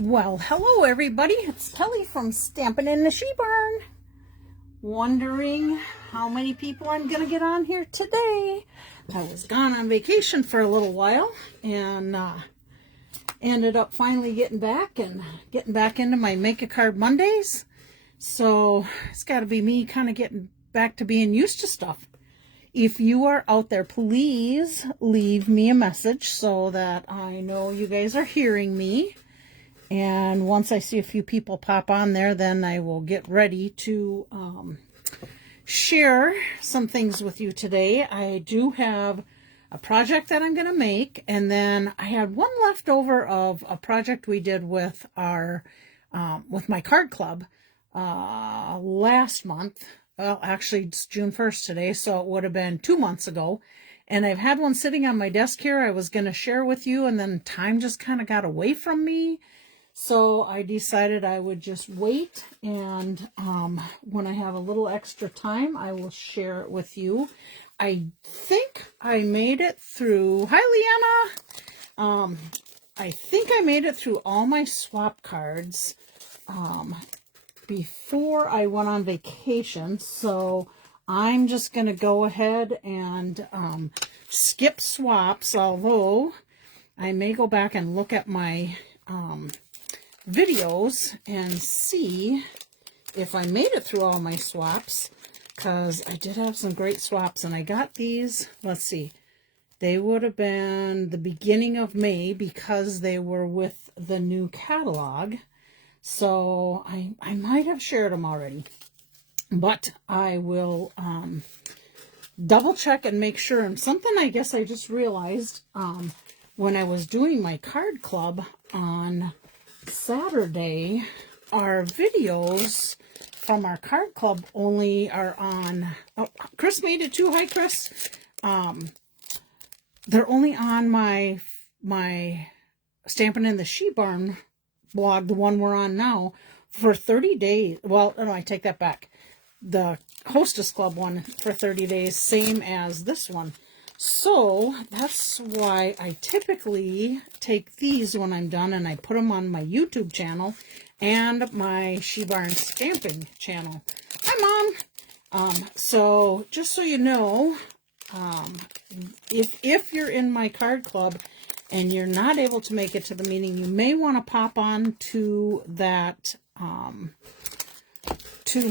Well, hello everybody. It's Kelly from Stampin' in the She Barn. Wondering how many people I'm going to get on here today. I was gone on vacation for a little while and ended up finally getting back into my Make a Card Mondays. So it's got to be me kind of getting back to being used to stuff. If you are out there, please leave me a message so that I know you guys are hearing me. And once I see a few people pop on there, then I will get ready to share some things with you today. I do have a project that I'm going to make, and then I had one left over of a project we did with our with my card club last month. Well, actually, it's June 1st today, so it would have been 2 months ago. And I've had one sitting on my desk here I was going to share with you, and then time just kind of got away from me. So I decided I would just wait, and when I have a little extra time, I will share it with you. I think I made it through, hi Leanna, I think I made it through all my swap cards before I went on vacation, so I'm just going to go ahead and skip swaps, although I may go back and look at my videos and see if I made it through all my swaps, because I did have some great swaps, and I got these, let's see, they would have been the beginning of May because they were with the new catalog, so I might have shared them already, but I will double check and make sure. And something I guess I just realized when I was doing my card club on Saturday, our videos from our card club only are on, oh, Chris made it too. Hi, Chris. They're only on my Stampin' in the She Barn blog, the one we're on now, for 30 days. Well, no, I take that back. The Hostess Club one for 30 days, same as this one. So that's why I typically take these when I'm done and I put them on my YouTube channel and my She Barn Stamping channel. Hi, Mom. So just so you know, if you're in my card club and you're not able to make it to the meeting, you may want to pop on to that, to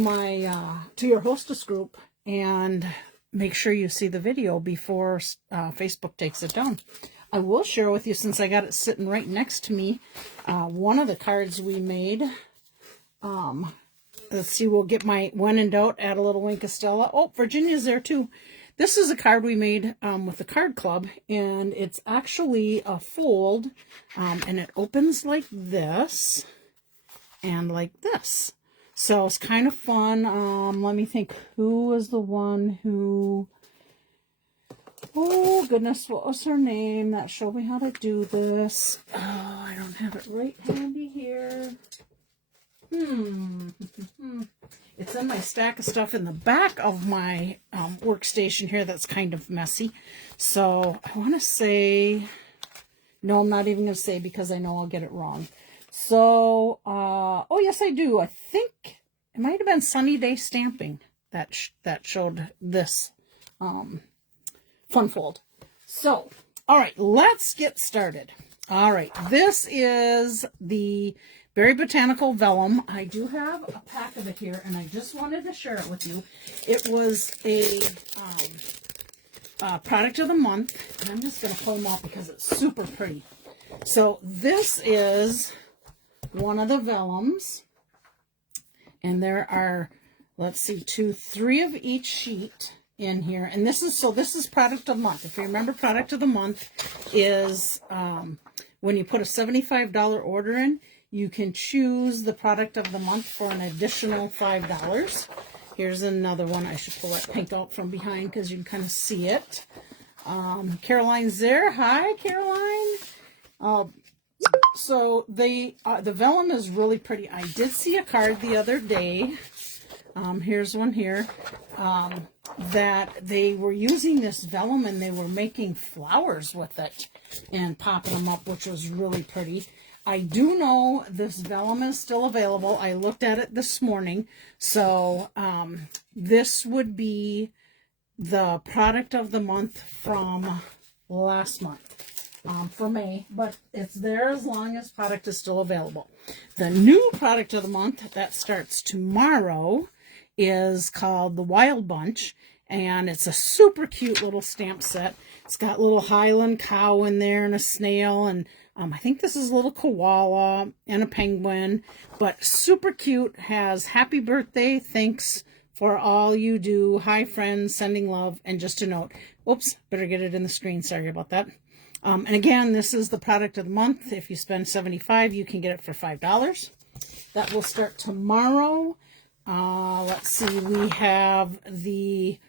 your hostess group and make sure you see the video before Facebook takes it down. I will share with you, since I got it sitting right next to me, one of the cards we made. Let's see, we'll get my when in doubt, add a little wink of Stella. Oh, Virginia's there too. This is a card we made with the card club, and it's actually a fold, and it opens like this and like this. So it's kind of fun. Let me think, who was the one who, oh goodness, what was her name that showed me how to do this? Oh, I don't have it right handy here. It's in my stack of stuff in the back of my workstation here that's kind of messy. So I want to say, no, I'm not even going to say because I know I'll get it wrong. So, oh yes, I do. I think it might have been Sunny Day Stamping that showed this fun fold. So, all right, let's get started. All right, this is the Berry Botanical Vellum. I do have a pack of it here, and I just wanted to share it with you. It was a product of the month, and I'm just going to pull them off because it's super pretty. So this is one of the vellums, and there are, let's see, 2, 3 of each sheet in here, and this is product of the month. If you remember, product of the month is when you put a $75 order in, you can choose the product of the month for an additional $5. Here's another one. I should pull that pink out from behind because you can kind of see it. Caroline's there. Hi, Caroline. So the vellum is really pretty. I did see a card the other day. Here's one here. That they were using this vellum and they were making flowers with it and popping them up, which was really pretty. I do know this vellum is still available. I looked at it this morning. So this would be the product of the month from last month for May, but it's there as long as product is still available. The new product of the month that starts tomorrow is called the Wild Bunch, and it's a super cute little stamp set. It's got little Highland cow in there and a snail, and I think this is a little koala and a penguin, but super cute. Has happy birthday, thanks for all you do, hi friends, sending love, and just a note. Oops, better get it in the screen, sorry about that. And again, this is the product of the month. If you spend $75, you can get it for $5. That will start tomorrow. Let's see, we have the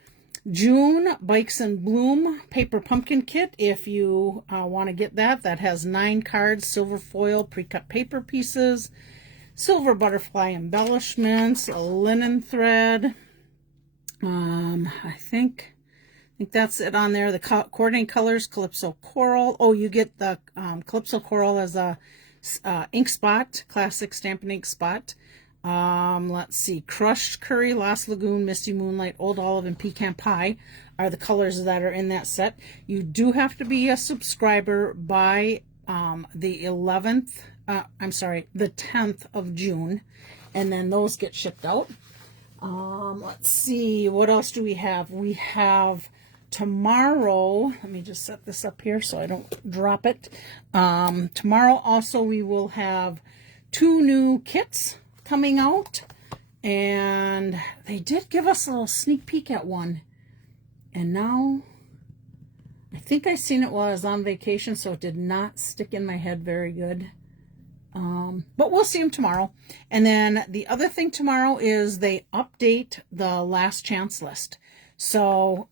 June Bikes and Bloom Paper Pumpkin Kit. If you want to get that, that has 9 cards, silver foil, pre-cut paper pieces, silver butterfly embellishments, a linen thread. I think that's it on there. The coordinating colors, Calypso Coral. Oh, you get the Calypso Coral as a ink spot, classic Stampin' ink spot. Let's see, Crushed Curry, Lost Lagoon, Misty Moonlight, Old Olive, and Pecan Pie are the colors that are in that set. You do have to be a subscriber by the 10th of June, and then those get shipped out. Let's see, what else do we have? We have tomorrow, let me just set this up here so I don't drop it. Tomorrow also we will have 2 new kits coming out, and they did give us a little sneak peek at one, and now I think I seen it while I was on vacation, so it did not stick in my head very good. But we'll see them tomorrow. And then the other thing tomorrow is they update the last chance list. So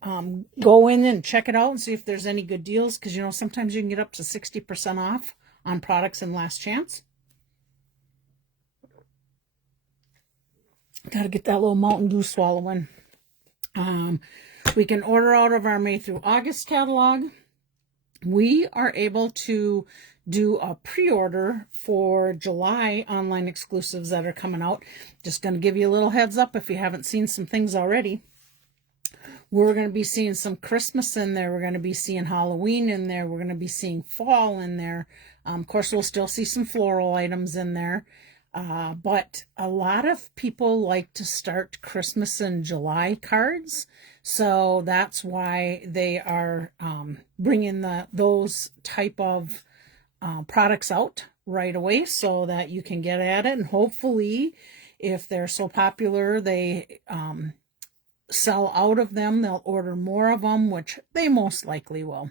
go in and check it out and see if there's any good deals, because you know sometimes you can get up to 60% off on products in last chance. Got to get that little Mountain Dew swallowing. We can order out of our May through August catalog. We are able to do a pre-order for July online exclusives that are coming out. Just going to give you a little heads up if you haven't seen some things already. We're going to be seeing some Christmas in there. We're going to be seeing Halloween in there. We're going to be seeing fall in there. Of course, we'll still see some floral items in there. But a lot of people like to start Christmas in July cards. So that's why they are bringing those type of products out right away so that you can get at it. And hopefully, if they're so popular, they sell out of them. They'll order more of them, which they most likely will.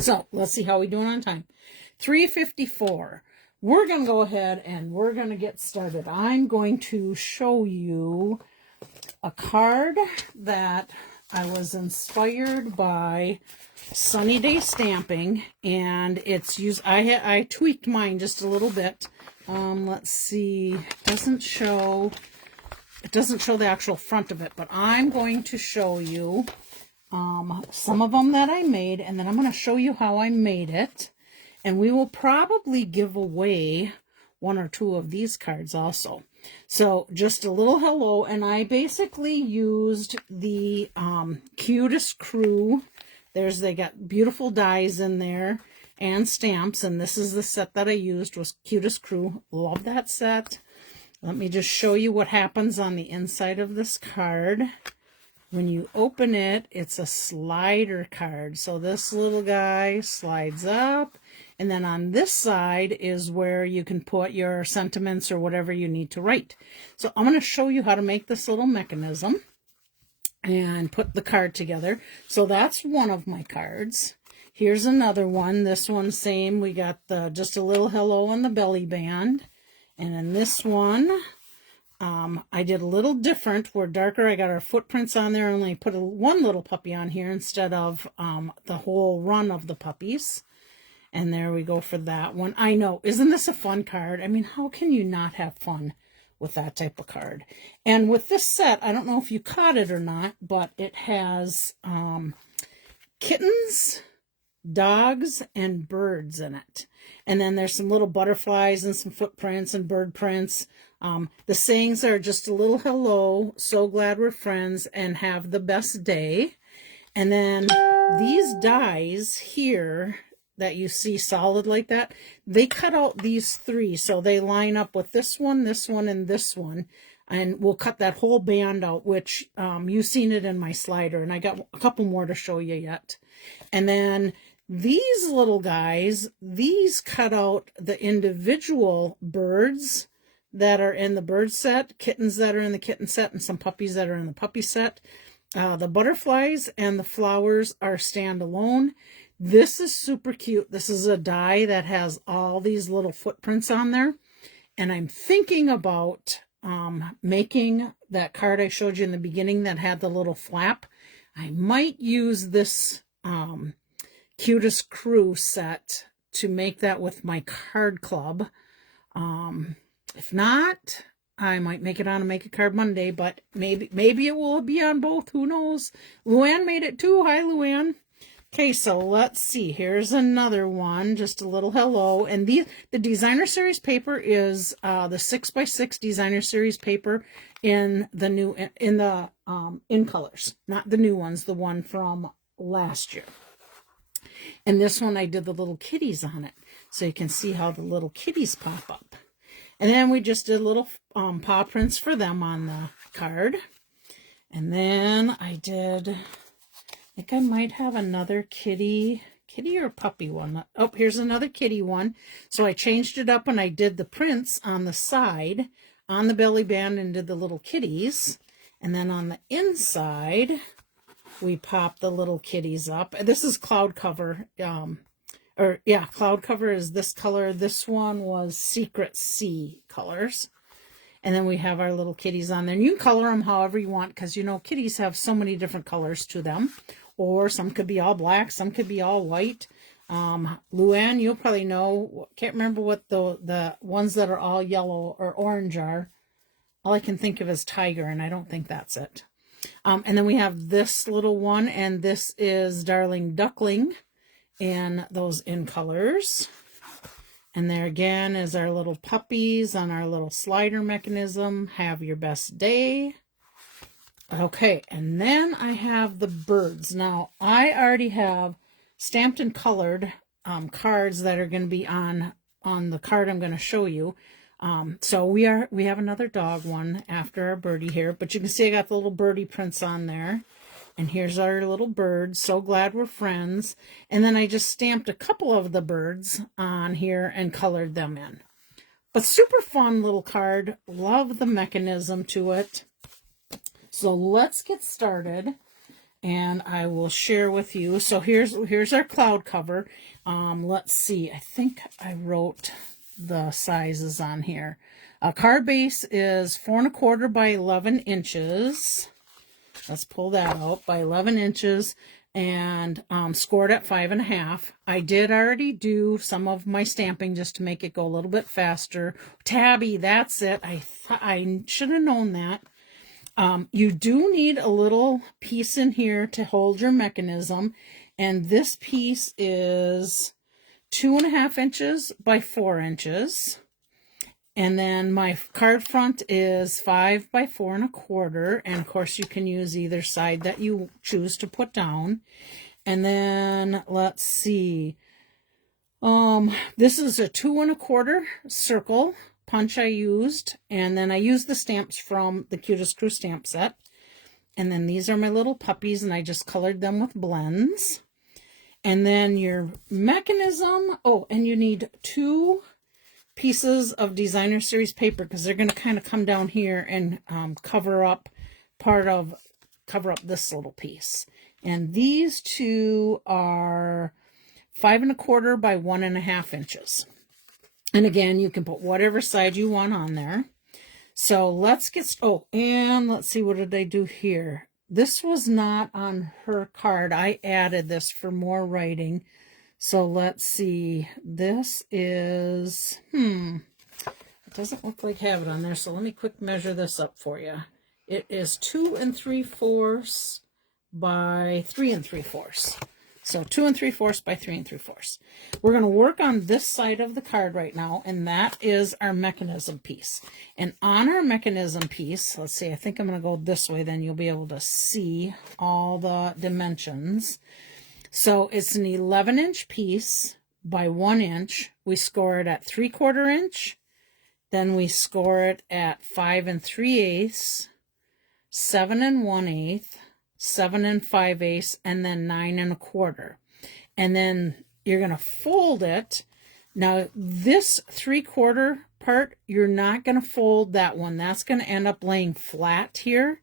So let's see how we're doing on time. 3:54. We're going to go ahead and we're going to get started. I'm going to show you a card that I was inspired by Sunny Day Stamping, and it's used. I tweaked mine just a little bit. Let's see. It doesn't show the actual front of it, but I'm going to show you some of them that I made, and then I'm going to show you how I made it. And we will probably give away 1 or 2 of these cards also. So just a little hello. And I basically used the Cutest Crew. They got beautiful dies in there and stamps. And this is the set that I used, was Cutest Crew. Love that set. Let me just show you what happens on the inside of this card. When you open it, it's a slider card. So this little guy slides up. And then on this side is where you can put your sentiments or whatever you need to write. So I'm going to show you how to make this little mechanism and put the card together. So that's one of my cards. Here's another one. This one's same. We got just a little hello on the belly band. And in this one, I did a little different. We're darker. I got our footprints on there. I only put one little puppy on here instead of the whole run of the puppies. And there we go for that one. I know. Isn't this a fun card? I mean, how can you not have fun with that type of card? And with this set, I don't know if you caught it or not, but it has kittens dogs and birds in it. And then there's some little butterflies and some footprints and bird prints. The sayings are just a little hello, so glad we're friends, and have the best day. And then these dies here that you see solid like that, they cut out these 3. So they line up with this one, and this one. And we'll cut that whole band out, which you've seen it in my slider. And I got a couple more to show you yet. And then these little guys, these cut out the individual birds that are in the bird set, kittens that are in the kitten set, and some puppies that are in the puppy set. The butterflies and the flowers are standalone. This is super cute. This is a die that has all these little footprints on there. And I'm thinking about making that card I showed you in the beginning that had the little flap. I might use this Cutest Crew set to make that with my card club. If not, I might make it on a Make a Card Monday, but maybe it will be on both. Who knows? Luann made it too. Hi, Luann. Okay, so let's see. Here's another one. Just a little hello. And the Designer Series paper is the 6x6 Designer Series paper in the in colors. Not the new ones, the one from last year. And this one I did the little kitties on it. So you can see how the little kitties pop up. And then we just did little paw prints for them on the card. And then I think I might have another kitty or puppy one. Oh, here's another kitty one. So I changed it up and I did the prints on the side, on the belly band, and did the little kitties. And then on the inside, we popped the little kitties up. This is cloud cover. Cloud cover is this color. This one was Secret Sea colors. And then we have our little kitties on there. And you can color them however you want, because, you know, kitties have so many different colors to them. Or some could be all black, some could be all white. Luann, you'll probably know. Can't remember what the ones that are all yellow or orange are. All I can think of is tiger, and I don't think that's it. And then we have this little one, and this is Darling Duckling. And those in colors. And there again is our little puppies on our little slider mechanism. Have your best day. Okay, and then I have the birds. Now, I already have stamped and colored cards that are going to be on the card I'm going to show you. So we have another dog one after our birdie here. But you can see I got the little birdie prints on there. And here's our little birds. So glad we're friends. And then I just stamped a couple of the birds on here and colored them in. But super fun little card. Love the mechanism to it. So let's get started. And I will share with you. So here's our cloud cover. Let's see. I think I wrote the sizes on here. Card base is 4 1/4 by 11 inches. Let's pull that out, by 11 inches, and scored at 5.5. I did already do some of my stamping just to make it go a little bit faster. Tabby, that's it. I should have known that. You do need a little piece in here to hold your mechanism, and this piece is 2.5 inches by 4 inches. And then my card front is 5 by 4 1/4. And of course you can use either side that you choose to put down. And then let's see. This is a 2 1/4 circle punch I used. And then I used the stamps from the Cutest Crew Stamp set. And then these are my little puppies, and I just colored them with blends. And then your mechanism. Oh, and you need 2 pieces of Designer Series paper, because they're going to kind of come down here and cover up this little piece. And these 2 are 5 1/4 by 1.5 inches. And again, you can put whatever side you want on there. So let's get, and let's see, what did I do here? This was not on her card. I added this for more writing. So let's see, this is, it doesn't look like I have it on there, so let me quick measure this up for you. It is 2 3/4 by 3 3/4. So 2 3/4 by 3 3/4. We're going to work on this side of the card right now, and that is our mechanism piece. And on our mechanism piece, let's see, I think I'm going to go this way, then you'll be able to see all the dimensions. So it's an 11-inch piece by 1 inch. We score it at 3/4 inch. Then we score it at 5 3/8, 7 1/8, 7 5/8, and then 9 1/4. And then you're going to fold it. Now this 3/4 part, you're not going to fold that one. That's going to end up laying flat here.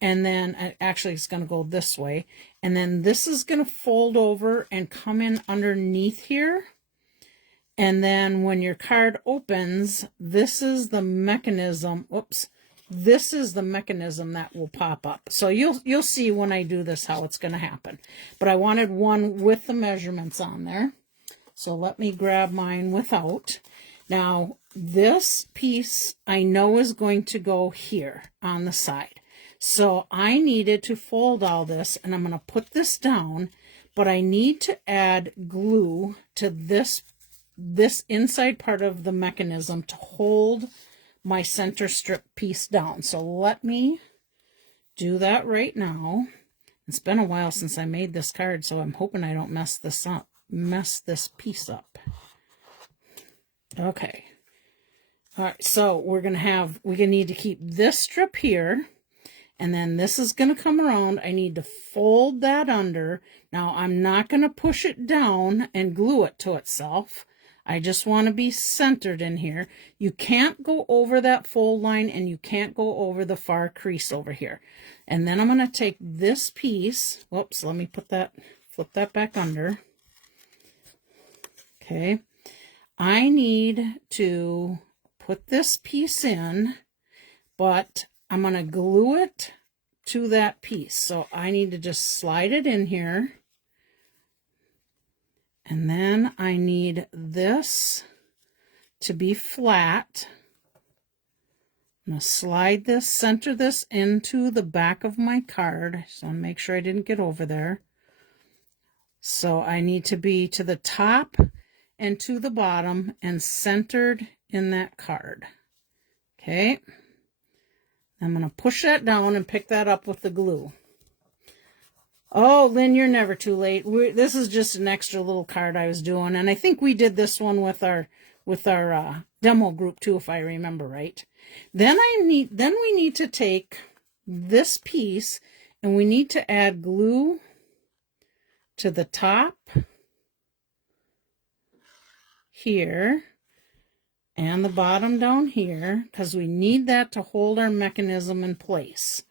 And then actually it's going to go this way. And then this is going to fold over and come in underneath here. And then when your card opens, this is the mechanism. Oops. This is the mechanism that will pop up. So you'll see when I do this how it's going to happen. But I wanted one with the measurements on there. So let me grab mine without. Now this piece I know is going to go here on the side. So I needed to fold all this, and I'm going to put this down, but I need to add glue to this inside part of the mechanism to hold my center strip piece down. So let me do that right now. It's been a while since I made this card, so I'm hoping I don't mess this piece up. Okay. All right, so we're going to need to keep this strip here, and then this is going to come around. I need to fold that under. Now I'm not going to push it down and glue it to itself. I just want to be centered in here. You can't go over that fold line, and you can't go over the far crease over here. And then I'm going to take this piece. Whoops, let me flip that back under. Okay. I need to put this piece in, but I'm going to glue it to that piece. So I need to just slide it in here. And then I need this to be flat. I'm going to slide this, center this into the back of my card. So I want to make sure I didn't get over there. So I need to be to the top and to the bottom and centered in that card. Okay. I'm going to push that down and pick that up with the glue. Oh, Lynn, you're never too late. This is just an extra little card I was doing, and I think we did this one with our demo group too, if I remember right. Then we need to take this piece, and we need to add glue to the top here and the bottom down here, because we need that to hold our mechanism in place.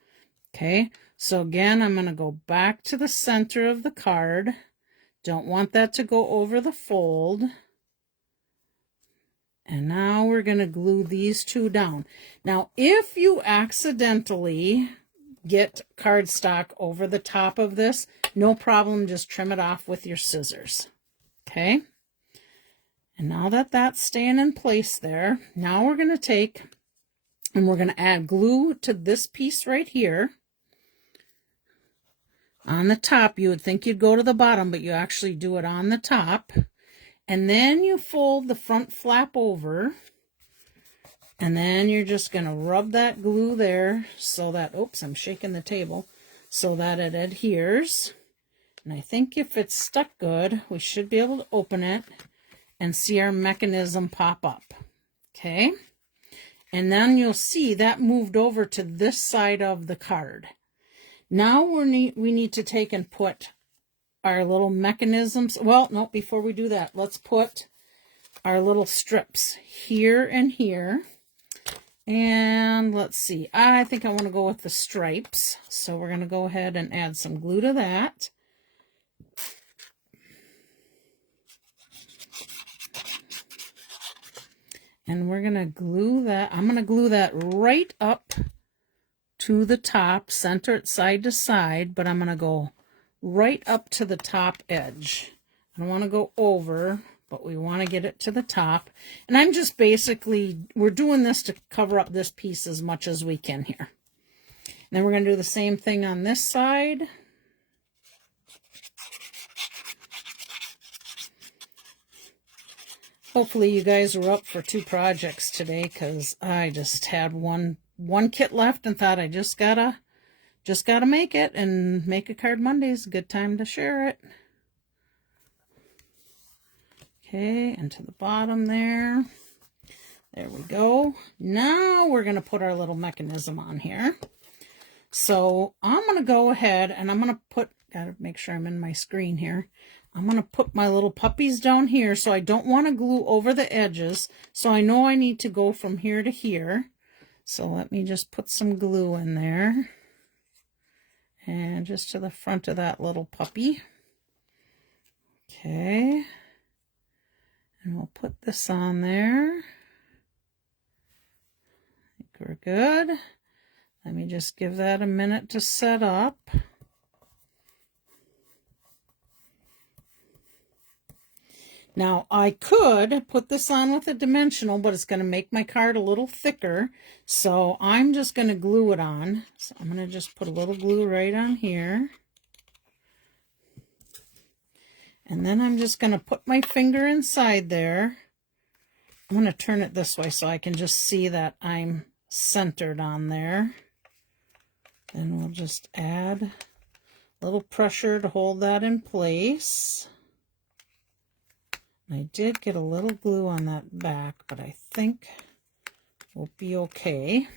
Okay. So again, I'm going to go back to the center of the card. Don't want that to go over the fold. And now we're going to glue these two down. Now, if you accidentally get cardstock over the top of this, no problem, just trim it off with your scissors. Okay? And now that that's staying in place there, now we're going to take and we're going to add glue to this piece right here. On the top, you would think you'd go to the bottom, but you actually do it on the top. And then you fold the front flap over. And then you're just going to rub that glue there so that, oops, I'm shaking the table, so that it adheres. And I think if it's stuck good, we should be able to open it and see our mechanism pop up. Okay? And then you'll see that moved over to this side of the card. Now we need to take and put our little mechanisms. Well, no, before we do that, let's put our little strips here and here. And let's see, I think I want to go with the stripes. So we're going to go ahead and add some glue to that. And we're going to glue that. I'm going to glue that right up to the top, center it side to side, but I'm going to go right up to the top edge. I don't want to go over, but we want to get it to the top. And I'm just basically, we're doing this to cover up this piece as much as we can here. And then we're going to do the same thing on this side. Hopefully you guys were up for 2 projects today, because I just had one kit left and thought I just gotta make it, and make a card Monday is a good time to share it. Okay, and to the bottom there. There we go. Now we're going to put our little mechanism on here. So I'm going to go ahead and I'm going to put, gotta make sure I'm in my screen here. I'm going to put my little puppies down here, so I don't want to glue over the edges. So I know I need to go from here to here. So let me just put some glue in there. And just to the front of that little puppy. Okay. And we'll put this on there. I think we're good. Let me just give that a minute to set up. Now, I could put this on with a dimensional, but it's going to make my card a little thicker. So I'm just going to glue it on. So I'm going to just put a little glue right on here. And then I'm just going to put my finger inside there. I'm going to turn it this way so I can just see that I'm centered on there. And we'll just add a little pressure to hold that in place. I did get a little glue on that back, but I think we'll be okay.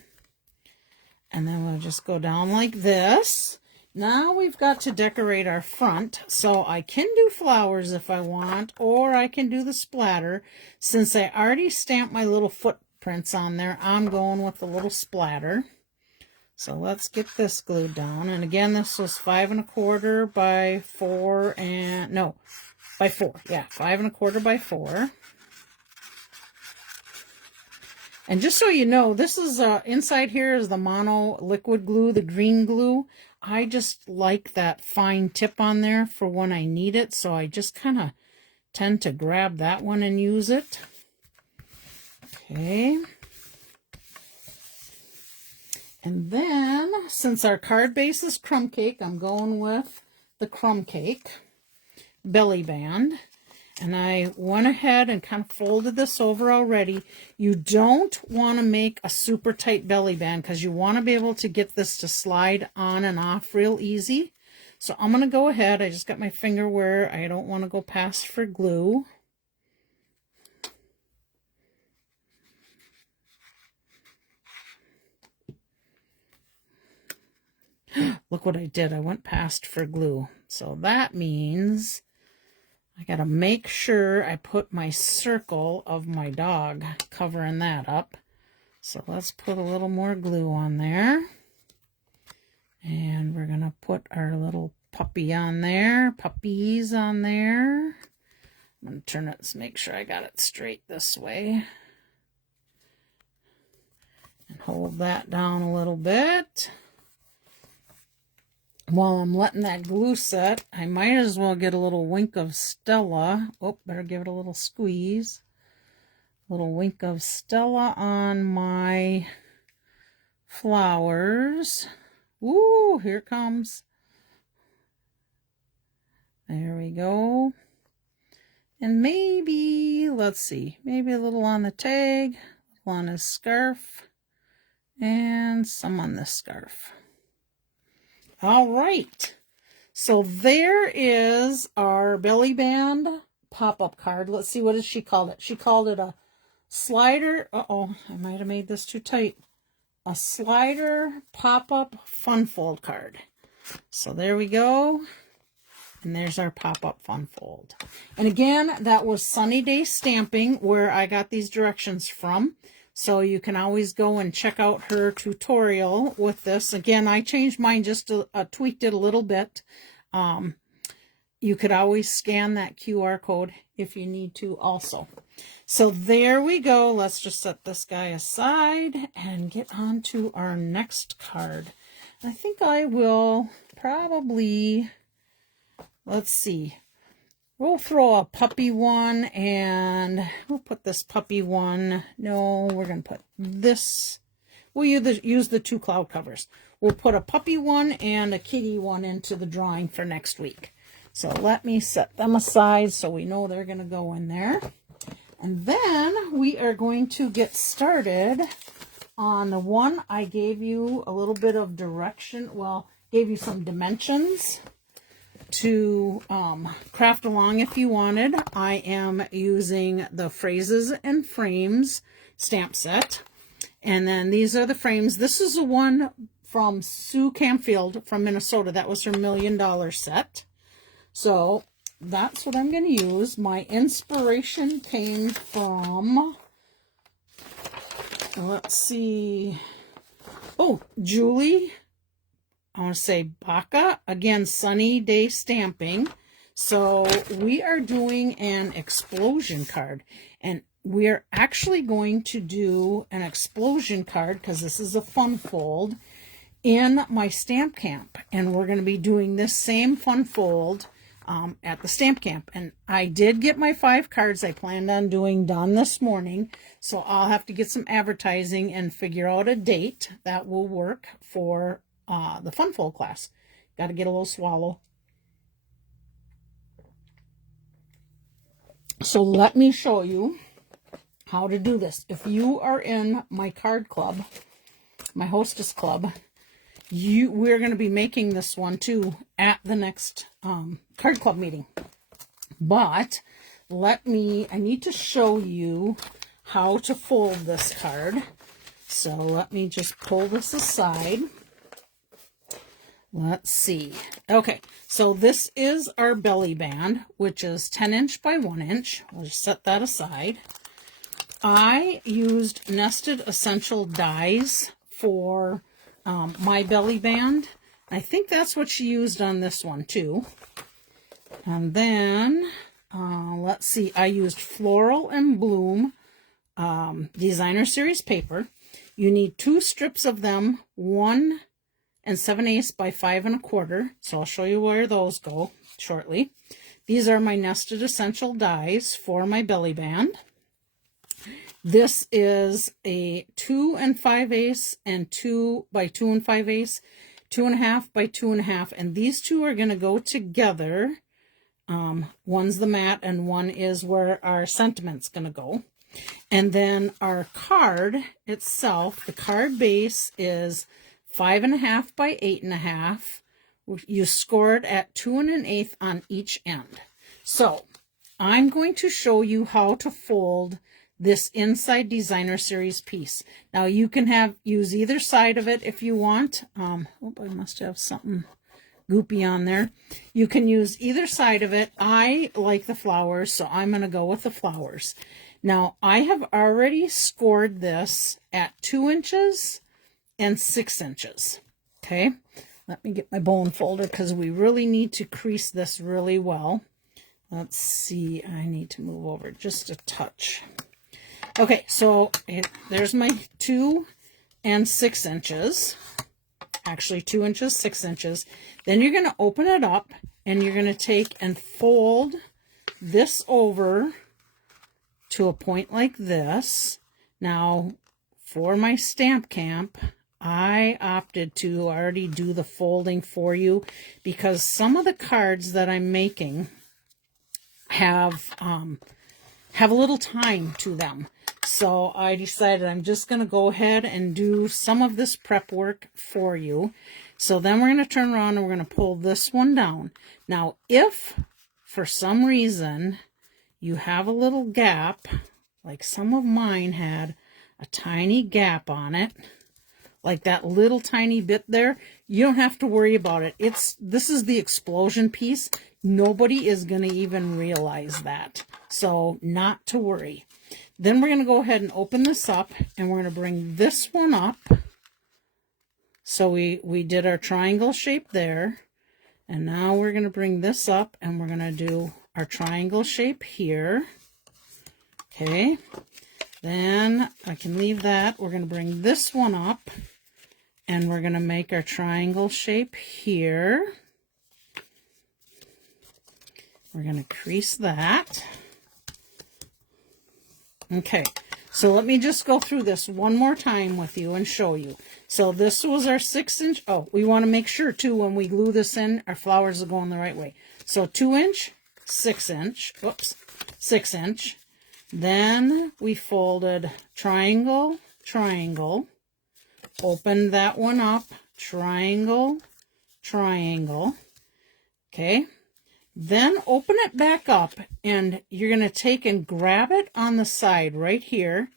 And then we'll just go down like this. Now we've got to decorate our front. So I can do flowers if I want, or I can do the splatter. Since I already stamped my little footprints on there, I'm going with the little splatter. So let's get this glued down. And again, this was 5 1/4 by 4 and no. By 4, yeah, 5 1/4 by 4. And just so you know, this is inside here is the mono liquid glue, the green glue. I just like that fine tip on there for when I need it, so I just kind of tend to grab that one and use it. Okay. And then, since our card base is crumb cake, I'm going with the crumb cake belly band. And I went ahead and kind of folded this over already. You don't want to make a super tight belly band because you want to be able to get this to slide on and off real easy. So I'm going to go ahead. I just got my finger where I don't want to go past for glue. Look what I did. I went past for glue. So that means I got to make sure I put my circle of my dog covering that up. So let's put a little more glue on there. And we're going to put our little puppy on there, puppies on there. I'm going to turn it to make sure I got it straight this way. And hold that down a little bit. While I'm letting that glue set, I might as well get a little wink of Stella. Oh, better give it a little squeeze. A little wink of Stella on my flowers. Woo, here it comes. There we go. And maybe, let's see, maybe a little on the tag, a little on his scarf, and some on this scarf. All right, so there is our belly band pop-up card. Let's see, what did she call it? She called it a slider. Uh-oh, I might have made this too tight. A slider pop-up fun fold card. So there we go. And there's our pop-up fun fold. And again, that was Sunny Day Stamping, where I got these directions from. So you can always go and check out her tutorial with this. Again, I changed mine, just tweaked it a little bit. You could always scan that QR code if you need to also. So there we go. Let's just set this guy aside and get on to our next card. I think I will probably, let's see. We'll throw a puppy one, and we'll put this puppy one. No, we're going to put this. We'll use the 2 cloud covers. We'll put a puppy one and a kitty one into the drawing for next week. So let me set them aside so we know they're going to go in there. And then we are going to get started on the one I gave you a little bit of direction, well, gave you some dimensions to craft along if you wanted. I am using the Phrases and Frames stamp set. And then these are the frames. This is the one from Sue Camfield from Minnesota. That was her $1 million set. So that's what I'm going to use. My inspiration came from, let's see, oh, Julie, I want to say Baca, again, Sunny Day Stamping. So we are doing an explosion card, and we are actually going to do an explosion card because this is a fun fold in my stamp camp, and we're going to be doing this same fun fold at the stamp camp. And I did get my 5 cards I planned on doing done this morning, so I'll have to get some advertising and figure out a date that will work for the fun fold class. Got to get a little swallow. So let me show you how to do this. If you are in my card club, my hostess club, we're going to be making this one too at the next card club meeting. But I need to show you how to fold this card. So let me just pull this aside. Let's see. Okay, so this is our belly band, which is 10 inch by 1 inch. We'll just set that aside. I used Nested Essential dies for my belly band. I think that's what she used on this one too. And then, let's see, I used Floral and Bloom Designer Series paper. You need 2 strips of them, 1 7/8 by 5 1/4. So I'll show you where those go shortly. These are my Nested Essential dies for my belly band. This is a 2 5/8 and 2 by 2 5/8, 2.5 by 2.5, and these two are going to go together. One's the matte and one is where our sentiment's going to go. And then our card itself, the card base is 5.5 by 8.5. You score it at 2 1/8 on each end. So I'm going to show you how to fold this inside Designer Series piece. Now you can use either side of it if you want. I must have something goopy on there. You can use either side of it. I like the flowers, so I'm going to go with the flowers. Now I have already scored this at 2 inches and 6 inches. Okay, let me get my bone folder because we really need to crease this really well. Let's see, I need to move over just a touch. Okay, so there's my 2 and 6 inches. Actually 2 inches, 6 inches. Then you're going to open it up and you're going to take and fold this over to a point like this. Now for my stamp camp, I opted to already do the folding for you because some of the cards that I'm making have a little time to them. So I decided I'm just going to go ahead and do some of this prep work for you. So then we're going to turn around and we're going to pull this one down. Now, if for some reason you have a little gap, like some of mine had a tiny gap on it, like that little tiny bit there, you don't have to worry about it. This is the explosion piece. Nobody is going to even realize that. So not to worry. Then we're going to go ahead and open this up and we're going to bring this one up. So we did our triangle shape there. And now we're going to bring this up and we're going to do our triangle shape here. Okay. Then I can leave that. We're going to bring this one up and we're going to make our triangle shape here. We're going to crease that. Okay, so let me just go through this one more time with you and show you. So this was our 6 inch. Oh, we want to make sure too when we glue this in, our flowers are going the right way. So 2 inch, 6 inch, whoops, 6 inch, Then we folded triangle, triangle, opened that one up, triangle, triangle, okay? Then open it back up, and you're going to take and grab it on the side right here,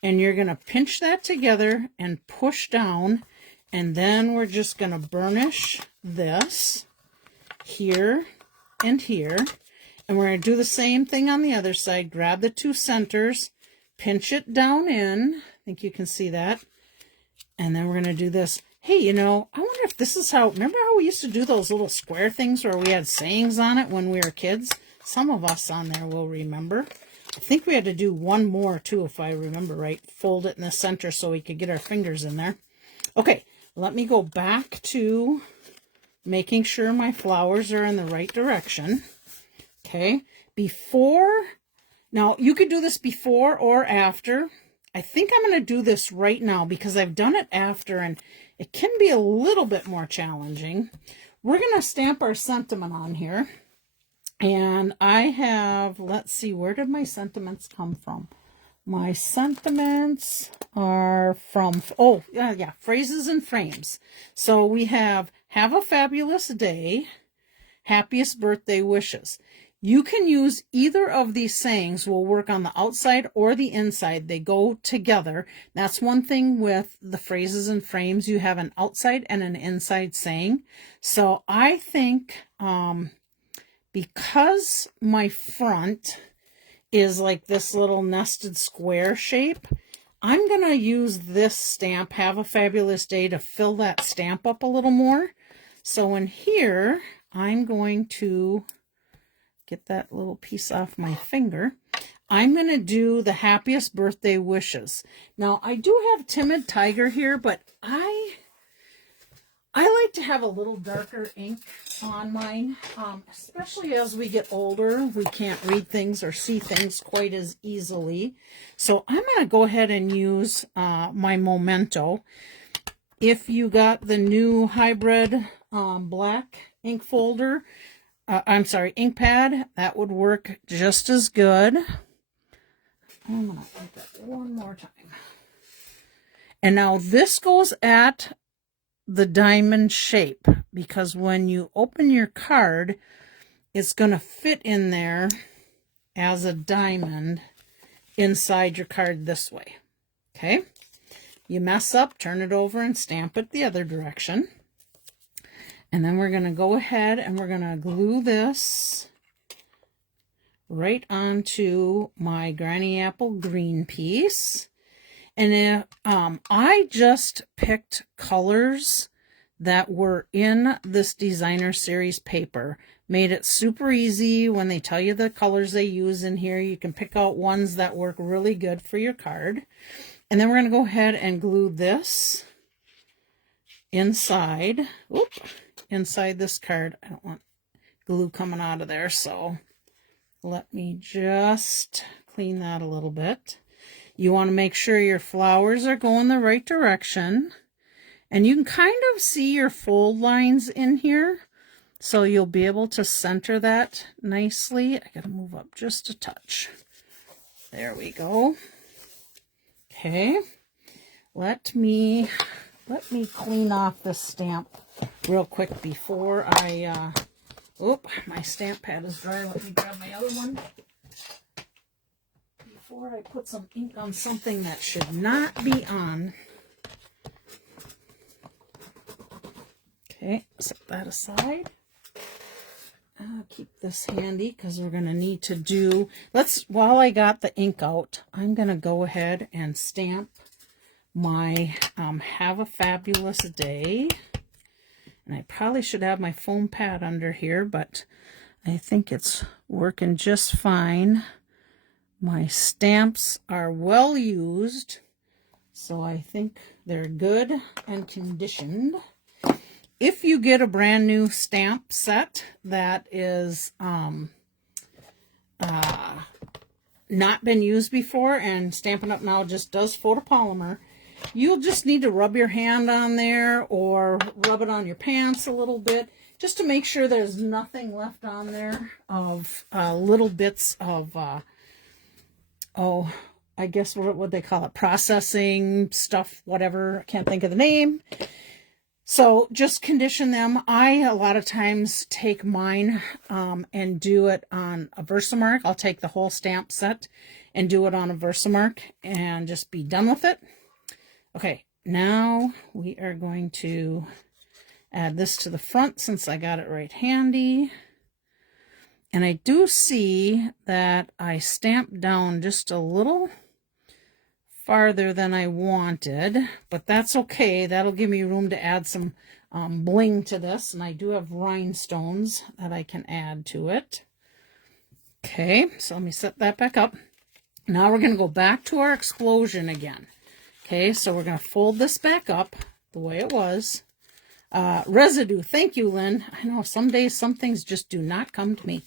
and you're going to pinch that together and push down, and then we're just going to burnish this here and here. And we're going to do the same thing on the other side. Grab the two centers, pinch it down in. I think you can see that. And then we're going to do this. Hey, you know, I wonder if this is how, remember how we used to do those little square things where we had sayings on it when we were kids? Some of us on there will remember. I think we had to do one more too, if I remember right. Fold it in the center so we could get our fingers in there. Okay, let me go back to making sure my flowers are in the right direction. Okay, before, now you could do this before or after. I think I'm going to do this right now because I've done it after and it can be a little bit more challenging. We're going to stamp our sentiment on here. And I have, let's see, where did my sentiments come from? My sentiments are from, oh, yeah, phrases and frames. So we have a fabulous day, happiest birthday wishes. You can use either of these sayings. Will work on the outside or the inside. They go together. That's one thing with the phrases and frames. You have an outside and an inside saying. So I think because my front is like this little nested square shape, I'm going to use this stamp, Have a Fabulous Day, to fill that stamp up a little more. So in here, I'm going to get that little piece off my finger. I'm going to do the happiest birthday wishes. Now, I do have Timid Tiger here, but I like to have a little darker ink on mine, especially as we get older. We can't read things or see things quite as easily. So I'm going to go ahead and use my Momento. If you got the new hybrid black ink folder, ink pad, that would work just as good. I'm going to do that one more time. And now this goes at the diamond shape, because when you open your card, it's going to fit in there as a diamond inside your card this way. Okay? You mess up, turn it over and stamp it the other direction. And then we're going to go ahead and we're going to glue this right onto my Granny Apple green piece. And I just picked colors that were in this designer series paper. Made it super easy. When they tell you the colors they use in here, you can pick out ones that work really good for your card. And then we're going to go ahead and glue this inside. Oops. Inside this card. I don't want glue coming out of there, so let me just clean that a little bit. You want to make sure your flowers are going the right direction, and you can kind of see your fold lines in here, so you'll be able to center that nicely. I gotta move up just a touch. There we go. Okay, let me clean off this stamp real quick before I, my stamp pad is dry. Let me grab my other one. Before I put some ink on something that should not be on. Okay, set that aside. Keep this handy because we're going to need to do, while I got the ink out, I'm going to go ahead and stamp my Have a Fabulous Day. And I probably should have my foam pad under here, but I think it's working just fine. My stamps are well used, so I think they're good and conditioned. If you get a brand new stamp set that is not been used before, and Stampin' Up! Now just does photopolymer, you'll just need to rub your hand on there or rub it on your pants a little bit just to make sure there's nothing left on there of little bits of oh, I guess what would they call it? Processing stuff, whatever. I can't think of the name. So just condition them. I, a lot of times, take mine and do it on a Versamark. I'll take the whole stamp set and do it on a Versamark and just be done with it. Okay, now we are going to add this to the front since I got it right handy. And I do see that I stamped down just a little farther than I wanted, but that's okay. That'll give me room to add some bling to this, and I do have rhinestones that I can add to it. Okay, so let me set that back up. Now we're going to go back to our explosion again. Okay, so we're going to fold this back up the way it was. Residue, thank you, Lynn. I know some days some things just do not come to me.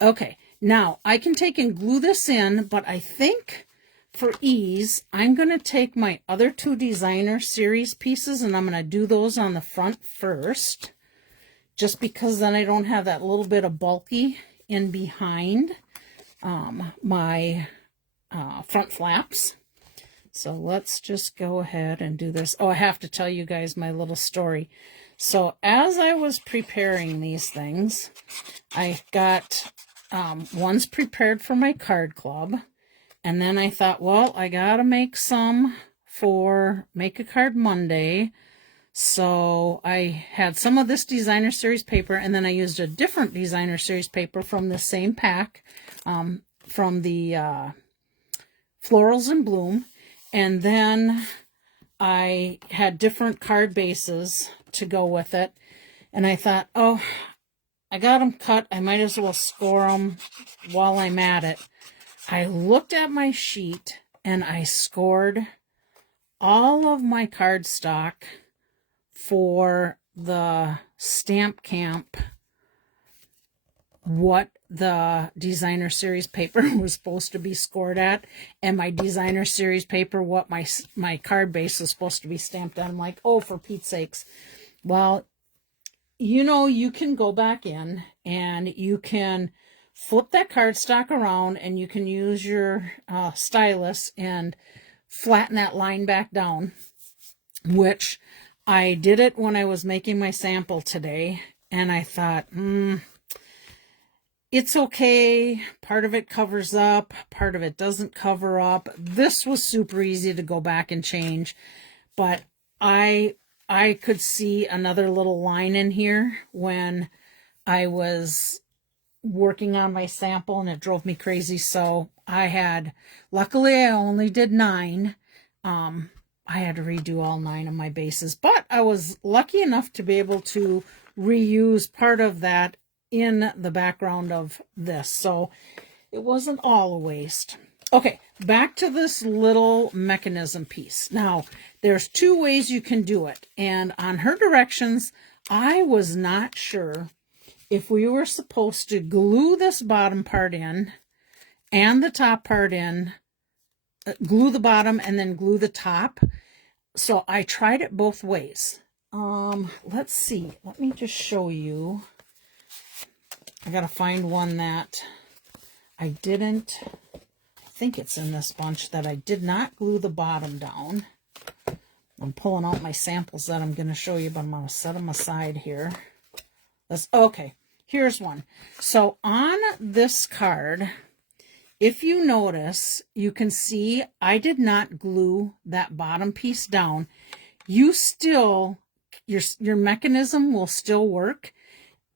Okay, now I can take and glue this in, but I think for ease, I'm going to take my other two designer series pieces and I'm going to do those on the front first, just because then I don't have that little bit of bulky in behind my front flaps. So let's just go ahead and do this. Oh, I have to tell you guys my little story. So as I was preparing these things, I got ones prepared for my card club. And then I thought, well, I got to make some for Make a Card Monday. So I had some of this designer series paper, and then I used a different designer series paper from the same pack, from the Florals and Bloom. And then I had different card bases to go with it. And I thought, oh, I got them cut. I might as well score them while I'm at it. I looked at my sheet and I scored all of my cardstock for the Stamp Camp, what the designer series paper was supposed to be scored at, and my designer series paper, what my card base was supposed to be stamped on. I'm like, oh, for Pete's sakes. Well, you know, you can go back in and you can flip that cardstock around and you can use your stylus and flatten that line back down, which I did it when I was making my sample today. And I thought, it's okay. Part of it covers up, part of it doesn't cover up. This was super easy to go back and change, but I could see another little line in here when I was working on my sample and it drove me crazy. So luckily I only did 9. I had to redo all 9 of my bases, but I was lucky enough to be able to reuse part of that in the background of this. So it wasn't all a waste. Okay, back to this little mechanism piece. Now, there's 2 ways you can do it. And on her directions, I was not sure if we were supposed to glue this bottom part in and the top part in, glue the bottom and then glue the top. So I tried it both ways. Let's see. Let me just show you. I got to find one that I didn't, I think it's in this bunch, that I did not glue the bottom down. I'm pulling out my samples that I'm going to show you, but I'm going to set them aside here. Okay, here's one. So on this card, if you notice, you can see I did not glue that bottom piece down. You still, your mechanism will still work.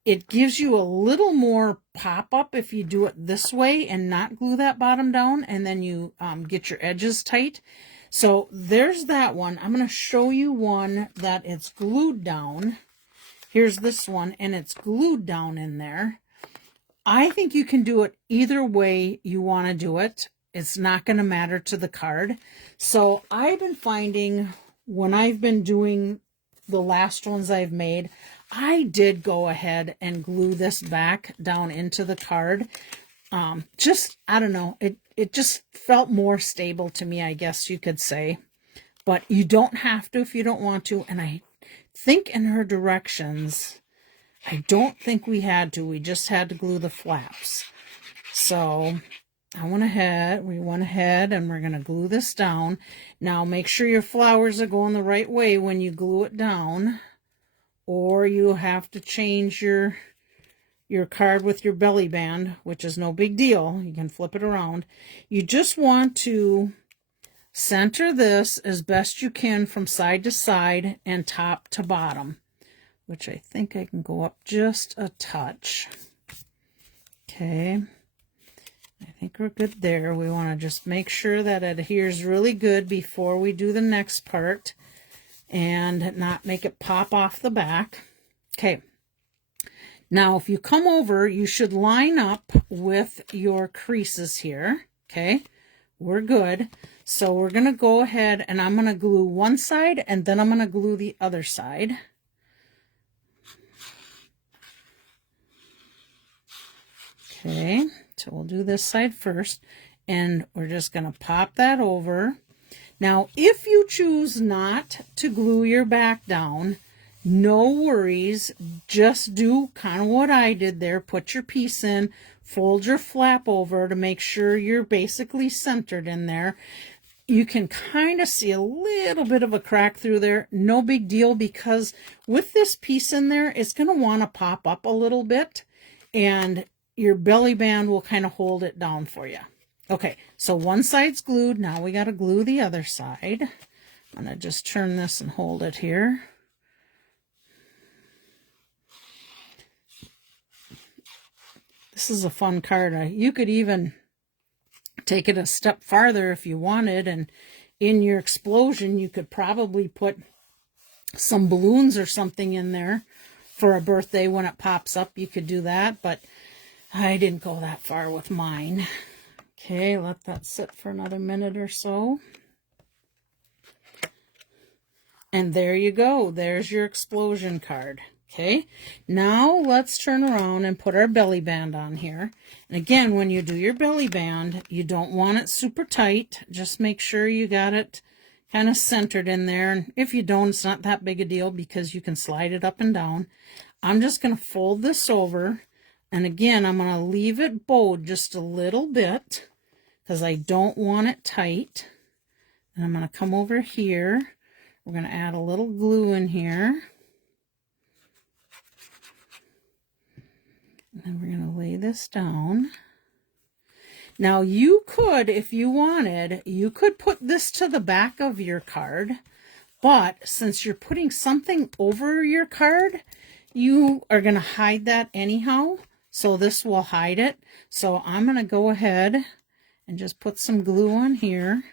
It gives you a little more pop-up if you do it this way and not glue that bottom down, and then you get your edges tight. So there's that one. I'm going to show you one that it's glued down. Here's this one, and it's glued down in there. I think you can do it either way you want to do it. It's not going to matter to the card. So I've been finding when I've been doing the last ones I've made, I did go ahead and glue this back down into the card. I don't know, it just felt more stable to me, I guess you could say. But you don't have to if you don't want to. And I think in her directions, I don't think we had to. We just had to glue the flaps. So we went ahead and we're going to glue this down. Now make sure your flowers are going the right way when you glue it down, or you have to change your card with your belly band, which is no big deal. You can flip it around. You just want to center this as best you can from side to side and top to bottom, which I think I can go up just a touch. Okay. I think we're good there. We want to just make sure that it adheres really good before we do the next part and not make it pop off the back. Okay. Now, if you come over, you should line up with your creases here. Okay. We're good. So we're going to go ahead and I'm going to glue one side and then I'm going to glue the other side. Okay. So we'll do this side first, and we're just going to pop that over. Now, if you choose not to glue your back down, no worries. Just do kind of what I did there. Put your piece in, fold your flap over to make sure you're basically centered in there. You can kind of see a little bit of a crack through there. No big deal, because with this piece in there, it's going to want to pop up a little bit, and your belly band will kind of hold it down for you. Okay, so one side's glued. Now we got to glue the other side. I'm going to just turn this and hold it here. This is a fun card. You could even take it a step farther if you wanted, and in your explosion you could probably put some balloons or something in there for a birthday when it pops up. You could do that, but I didn't go that far with mine. Okay, let that sit for another minute or so. And there you go. There's your explosion card. Okay, now let's turn around and put our belly band on here. And again, when you do your belly band, you don't want it super tight. Just make sure you got it kind of centered in there. And if you don't, it's not that big a deal because you can slide it up and down. I'm just going to fold this over. And again, I'm going to leave it bowed just a little bit because I don't want it tight. And I'm going to come over here. We're going to add a little glue in here. And then we're going to lay this down. Now you could, if you wanted, you could put this to the back of your card. But since you're putting something over your card, you are going to hide that anyhow. So this will hide it. So I'm going to go ahead and just put some glue on here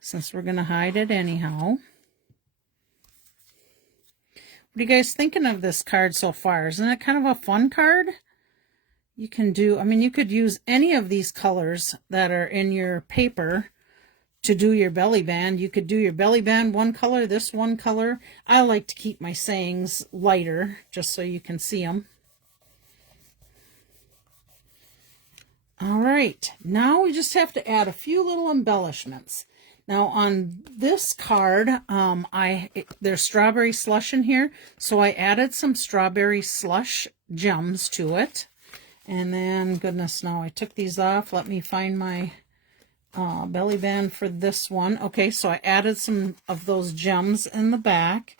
since we're going to hide it anyhow. What are you guys thinking of this card so far? Isn't it kind of a fun card? You can do, I mean, you could use any of these colors that are in your paper to do your belly band. You could do your belly band one color, this one color. I like to keep my sayings lighter just so you can see them. All right, now we just have to add a few little embellishments. Now on this card, there's strawberry slush in here, so I added some strawberry slush gems to it. And then, goodness, now I took these off. Let me find my belly band for this one. Okay, so I added some of those gems in the back.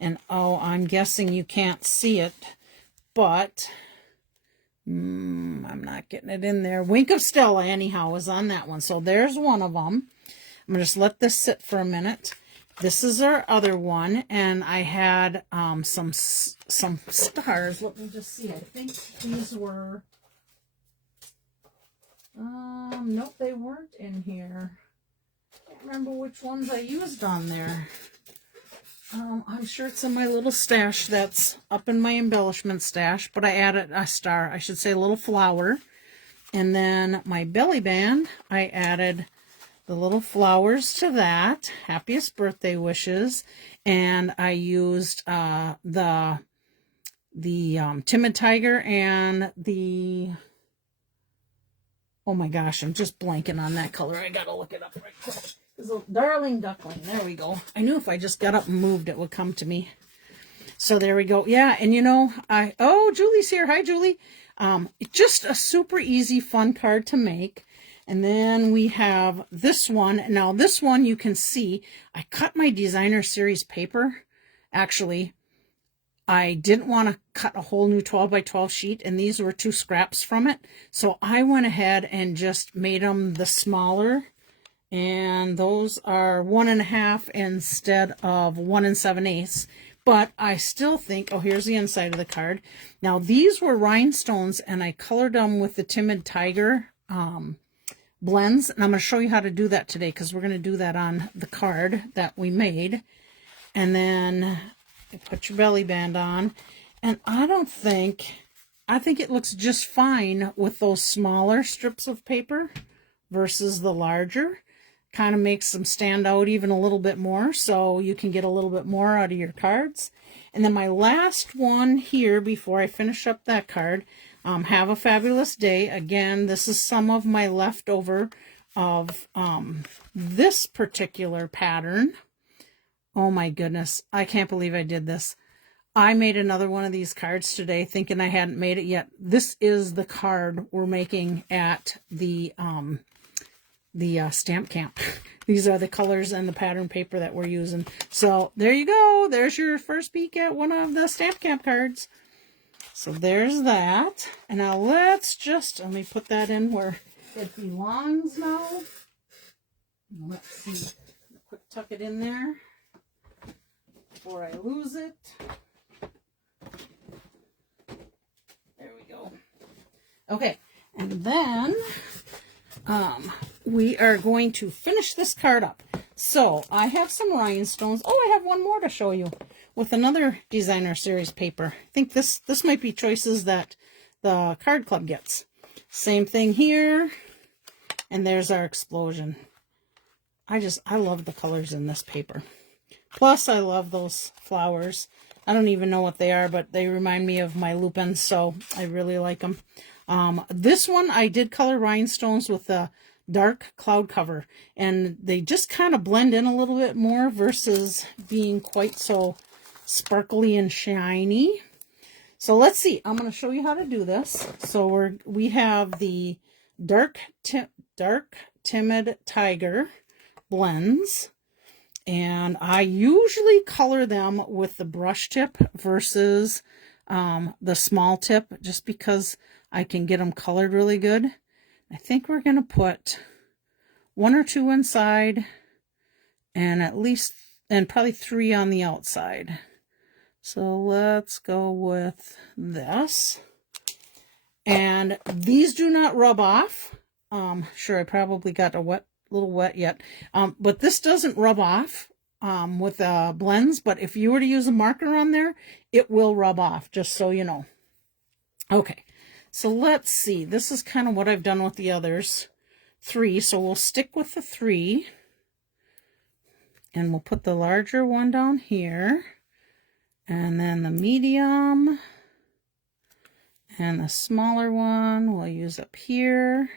And, oh, I'm guessing you can't see it, but I'm not getting it in there. Wink of Stella, anyhow, was on that one. So there's one of them. I'm going to just let this sit for a minute. This is our other one, and I had some stars. Let me just see. I think these were... nope, they weren't in here. Can't remember which ones I used on there. I'm sure it's in my little stash that's up in my embellishment stash, but I added a star, I should say a little flower. And then my belly band, I added the little flowers to that. Happiest birthday wishes. And I used the Timid Tiger and the... Oh my gosh, I'm just blanking on that color. I gotta look it up right quick. It's a darling duckling. There we go. I knew if I just got up and moved, it would come to me. So there we go. Yeah, and you know, oh, Julie's here. Hi, Julie. Just a super easy, fun card to make. And then we have this one. Now this one you can see, I cut my designer series paper. Actually, I didn't want to cut a whole new 12 by 12 sheet, and these were 2 scraps from it. So I went ahead and just made them the smaller. And those are 1.5 instead of 1 7/8. But I still think, oh, here's the inside of the card. Now, these were rhinestones, and I colored them with the Timid Tiger blends. And I'm going to show you how to do that today, because we're going to do that on the card that we made. And then you put your belly band on. And I think it looks just fine with those smaller strips of paper versus the larger. Kind of makes them stand out even a little bit more, so you can get a little bit more out of your cards. And then my last one here before I finish up that card, have a fabulous day. Again, this is some of my leftover of this particular pattern. Oh my goodness, I can't believe I did this. I made another one of these cards today thinking I hadn't made it yet. This is the card we're making at the stamp camp. These are the colors and the pattern paper that we're using. So there you go. There's your first peek at one of the stamp camp cards. So there's that. And now let me put that in where it belongs now. Let's see. Quick tuck it in there before I lose it. There we go. Okay. And then we are going to finish this card up. So I have some rhinestones. Oh, I have one more to show you with another designer series paper. I think this might be choices that the card club gets. Same thing here. And there's our explosion. I love the colors in this paper. Plus I love those flowers. I don't even know what they are, but they remind me of my lupins, so I really like them. This one I did color rhinestones with a dark cloud cover, and they just kind of blend in a little bit more versus being quite so sparkly and shiny. So let's see. I'm going to show you how to do this. So we have the dark Timid Tiger blends, and I usually color them with the brush tip versus the small tip, just because I can get them colored really good. I think we're going to put 1 or 2 inside and probably 3 on the outside. So let's go with this. And these do not rub off. Sure, I probably got a little wet yet. But this doesn't rub off with blends. But if you were to use a marker on there, it will rub off, just so you know. Okay. So let's see. This is kind of what I've done with the others. 3. So we'll stick with the 3. And we'll put the larger one down here. And then the medium. And the smaller one we'll use up here.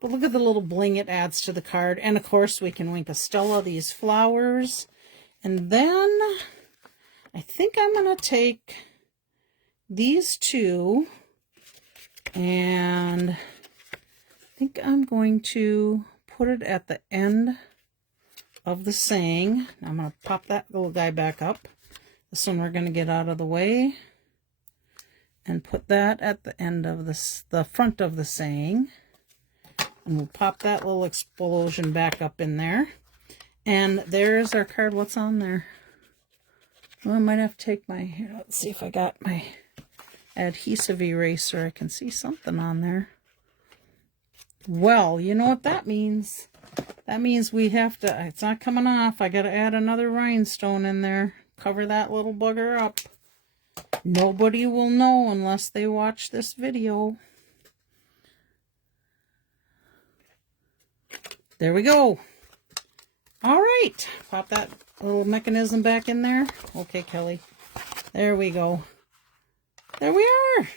But look at the little bling it adds to the card. And of course we can wink a Stella these flowers. And then I think I'm going to take these 2. And I think I'm going to put it at the end of the saying. I'm going to pop that little guy back up. This one we're going to get out of the way. And put that at the end of the front of the saying. And we'll pop that little explosion back up in there. And there's our card. What's on there? Well, I might have to take my, let's see if I got my adhesive eraser. I can see something on there. Well, you know what that means. That means we have to, it's not coming off. I got to add another rhinestone in there. Cover that little bugger up. Nobody will know unless they watch this video. There we go. All right. Pop that little mechanism back in there. Okay, Kelly. There we go. There we are.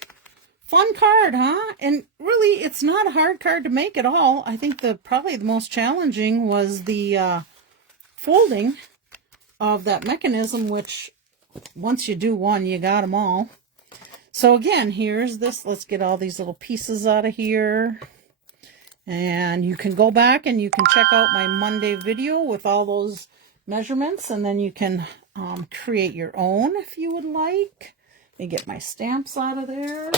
Fun card, huh? And really, it's not a hard card to make at all. I think probably the most challenging was the folding of that mechanism, which once you do one, you got them all. So again, here's this. Let's get all these little pieces out of here. And you can go back and you can check out my Monday video with all those measurements, and then you can create your own if you would like. Let me get my stamps out of there.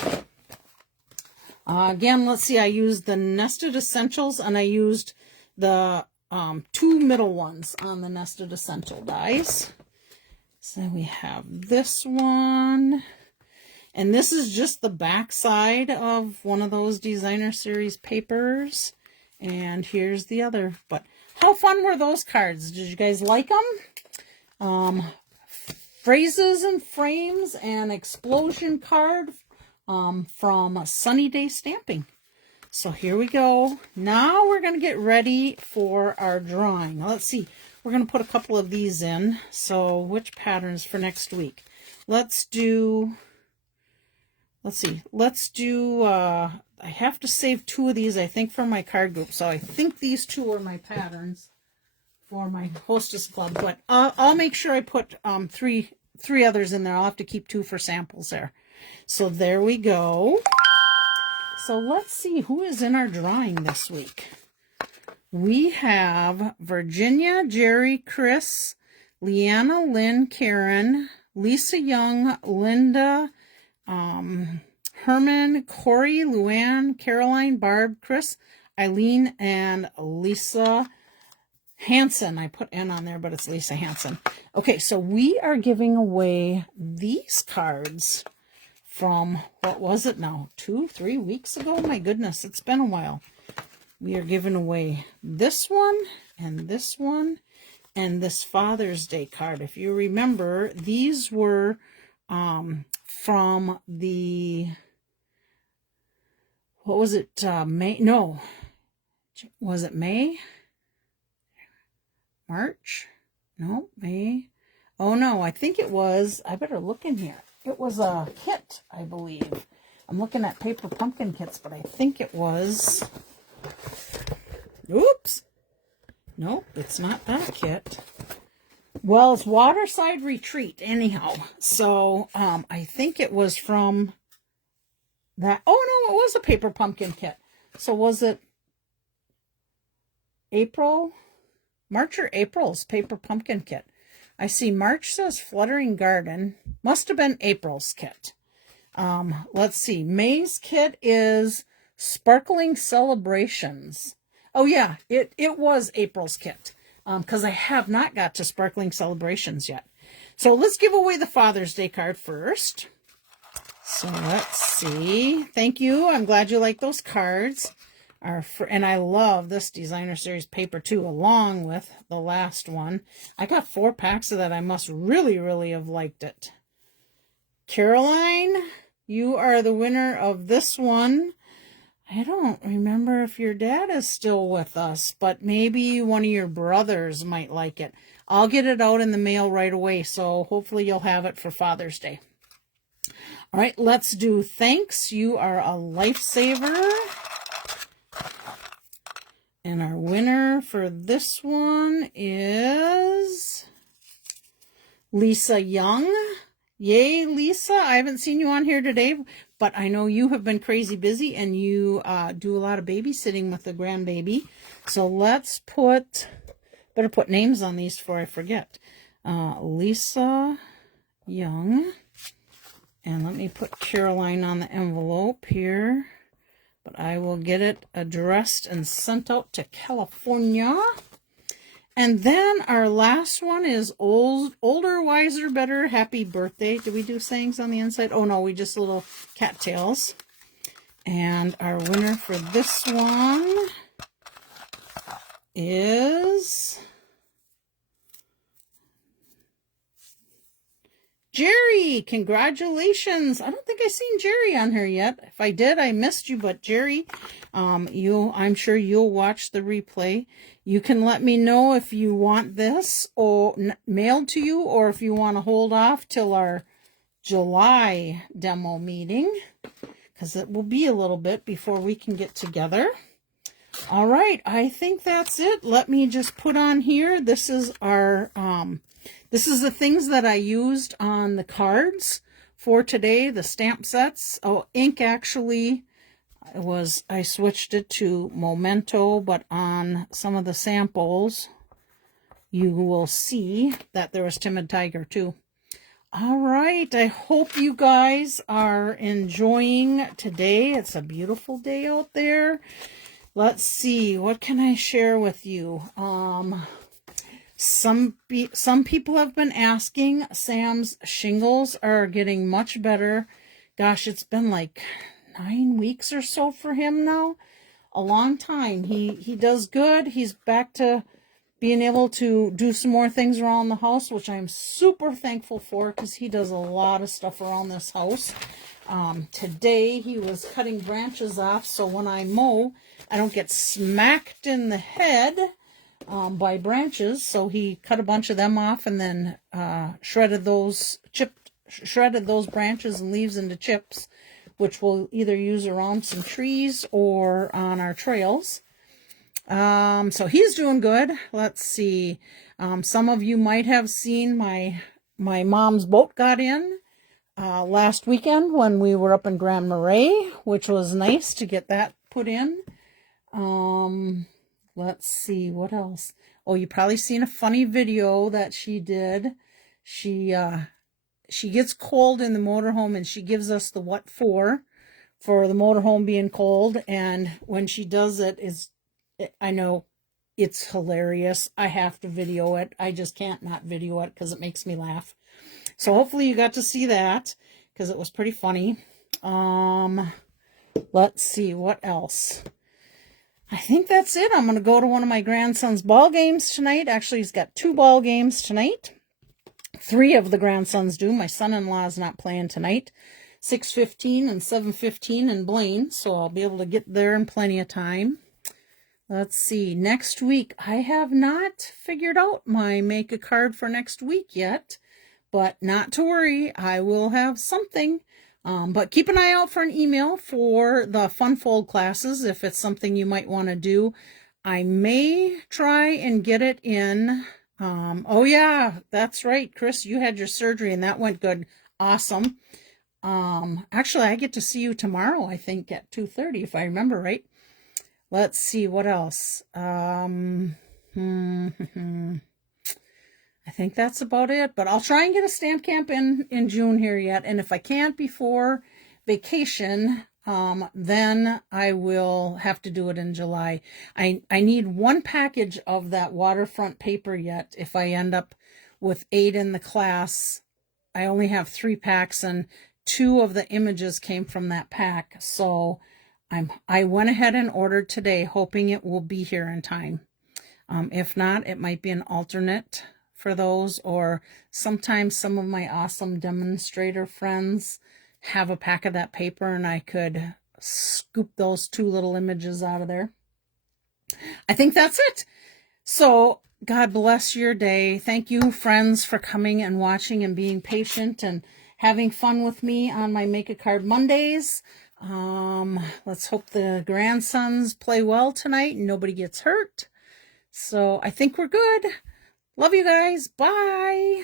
Again, let's see, I used the Nested Essentials, and I used the 2 middle ones on the Nested Essential dies. So we have this one, and this is just the back side of one of those Designer Series papers, and here's the other. But how fun were those cards? Did you guys like them? Phrases and Frames and Explosion card from Sunny Day Stamping. So here we go. Now we're going to get ready for our drawing. Now let's see. We're going to put a couple of these in. So which patterns for next week? Let's do, I have to save 2 of these, I think, for my card group. So I think these 2 are my patterns for my Hostess Club. But I'll make sure I put 3 others in there. I'll have to keep 2 for samples there. So there we go. So let's see who is in our drawing this week. We have Virginia, Jerry, Chris, Leanna, Lynn, Karen, Lisa Young, Linda, Herman, Corey, Luann, Caroline, Barb, Chris, Eileen, and Lisa Hansen. I put N on there, but it's Lisa Hansen. Okay, so we are giving away these cards from, what was it now, 2-3 weeks ago? My goodness, it's been a while. We are giving away this one and this Father's Day card. If you remember, these were from the, what was it, May? No. Was it May? March? No, May. Oh no, I think it was, I better look in here. It was a kit, I believe. I'm looking at paper pumpkin kits, but I think it was, oops. Nope, it's not that kit. Well, it's Waterside Retreat anyhow. So I think it was from that. Oh no, it was a paper pumpkin kit. So was it April? March or April's paper pumpkin kit. I see March says Fluttering Garden. Must have been April's kit. Let's see. May's kit is Sparkling Celebrations. Oh yeah, it was April's kit. Because I have not got to Sparkling Celebrations yet. So let's give away the Father's Day card first. So let's see. Thank you. I'm glad you like those cards. And I love this Designer Series paper too, along with the last one. I got 4 packs of that. I must really, really have liked it. Caroline, you are the winner of this one. I don't remember if your dad is still with us, but maybe one of your brothers might like it. I'll get it out in the mail right away, so hopefully you'll have it for Father's Day. All right, let's do thanks. You are a lifesaver. And our winner for this one is Lisa Young. Yay, Lisa. I haven't seen you on here today, but I know you have been crazy busy and you do a lot of babysitting with the grandbaby. So let's better put names on these before I forget. Lisa Young. And let me put Caroline on the envelope here. But I will get it addressed and sent out to California. And then our last one is Older, Wiser, Better, Happy Birthday. Do we do sayings on the inside? Oh, no, we just little cattails. And our winner for this one is Jerry. Congratulations. I don't think I've seen Jerry on here yet. If I did, I missed you. But Jerry, I'm sure you'll watch the replay. You can let me know if you want this or mailed to you, or if you want to hold off till our July demo meeting, because it will be a little bit before we can get together. All right, I think that's it. Let me just put on here. This is our this is the things that I used on the cards for today, the stamp sets. Oh, ink actually I switched it to Momento, but on some of the samples, you will see that there was Timid Tiger too. All right, I hope you guys are enjoying today. It's a beautiful day out there. Let's see, what can I share with you? Some people have been asking. Sam's shingles are getting much better. Gosh, it's been like 9 weeks or so for him now. A long time. He does good. He's back to being able to do some more things around the house, which I'm super thankful for because he does a lot of stuff around this house. Today he was cutting branches off, so when I mow, I don't get smacked in the head by branches. So he cut a bunch of them off and then shredded those branches and leaves into chips, which we'll either use around some trees or on our trails. So he's doing good. Let's see. Some of you might have seen my mom's boat got in last weekend when we were up in Grand Marais, which was nice to get that put in. Let's see what else. Oh, you probably seen a funny video that she did. She gets cold in the motorhome and she gives us the what for the motorhome being cold. And when she does it, I know it's hilarious. I have to video it. I just can't not video it because it makes me laugh. So hopefully you got to see that because it was pretty funny. Let's see what else. I think that's it. I'm going to go to one of my grandson's ball games tonight. Actually, he's got 2 ball games tonight. 3 of the grandsons do. My son-in-law is not playing tonight. 6:15 and 7:15 in Blaine. So I'll be able to get there in plenty of time. Let's see. Next week, I have not figured out my make a card for next week yet. But not to worry. I will have something. But keep an eye out for an email for the Fun Fold classes if it's something you might want to do. I may try and get it in. Oh yeah, that's right, Chris. You had your surgery and that went good. Awesome. Actually, I get to see you tomorrow, I think, at 2:30, if I remember right. Let's see what else. I think that's about it, but I'll try and get a stamp camp in June here yet. And if I can't before vacation, then I will have to do it in July. I need 1 package of that waterfront paper yet. If I end up with 8 in the class, I only have 3 packs and 2 of the images came from that pack. So I went ahead and ordered today, hoping it will be here in time. If not, it might be an alternate for those, or sometimes some of my awesome demonstrator friends have a pack of that paper and I could scoop those 2 little images out of there. I think that's it. So God bless your day. Thank you, friends, for coming and watching and being patient and having fun with me on my Make a Card Mondays. Let's hope the grandsons play well tonight and nobody gets hurt. So I think we're good. Love you guys. Bye.